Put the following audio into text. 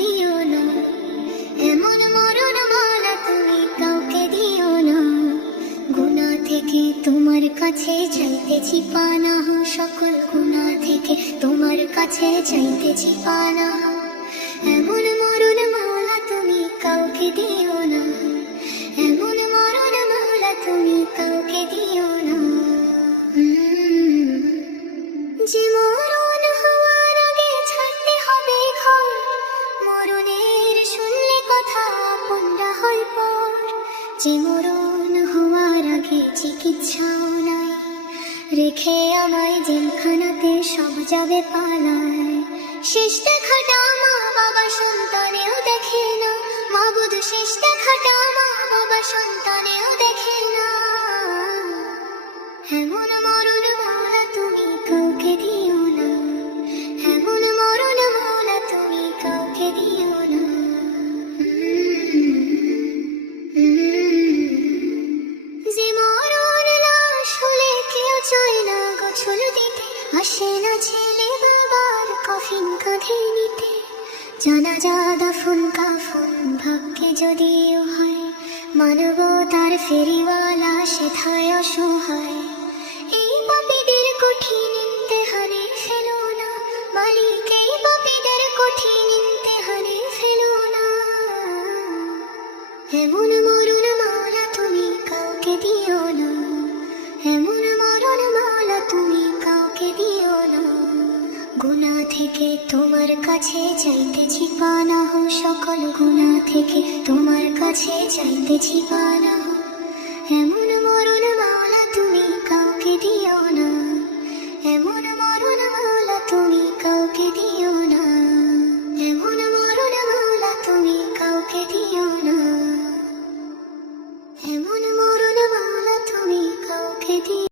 দিও না, এমন মরণ মালা তুমি কাউকে দিও না। গুনাহ থেকে তোমার কাছে চাইতেছি পানাহ, সকল গুনাহ থেকে তোমার কাছে চাইতেছি পানাহ। এমন মরণ মালা তুমি কাউকে দিও না, এমন মরণ মালা তুমি কাউকে দিও না। যে মরণ হওয়ার আগে ছাড়তে হবে ঘর, মরণের শুনলে কথা আপনরা হয় পর। যে মরণ হওয়ার আগে চিকিৎসাও নাই, রেখে আমায় জেলখানাতে সব যাবে পালায়। শেষ দেখাটা মা বাবা সন্তানেও দেখে না, মাবুদ শেষ দেখাটা মা বাবা সন্তানেও দেখে না। এমন মরণ মালা তুমি কাউকে দিও না, এমন মরণ মালা তুমি কাউকে দিও না। যে মরণ লাশ হলে কেউ চায় না গোছল দিতে, আসে না ছেলে বাবার কফিন কাঁধে নিতে। জানাজা দাফন কাফন ভাগ্যে যদিও হয়, মানবতার ফেরিওয়ালা সেথায় অসহায়। এই পাপীদের কঠিন ইমতিহানে ফেলো না, মালিক এই পাপীদের কঠিন ইমতিহানে ফেলো না। এমন মরণ মালা তুমি কাউকে দিও না, এমন মরণ মালা তুমি কাউকে দিও না। গুনাহ থেকে তোমার কাছে চাইতেছি পানাহ, সকল গুনাহ থেকে তোমার কাছে চাইতেছি পানাহ। এমন মরণ মালা তুমি কাউকে দিও না, এমন মরণ মালা তুমি কাউকে দিও না, এমন মরণ মালা তুমি কাউকে দিও না, এমন মরণ মালা তুমি কাউকে দিও।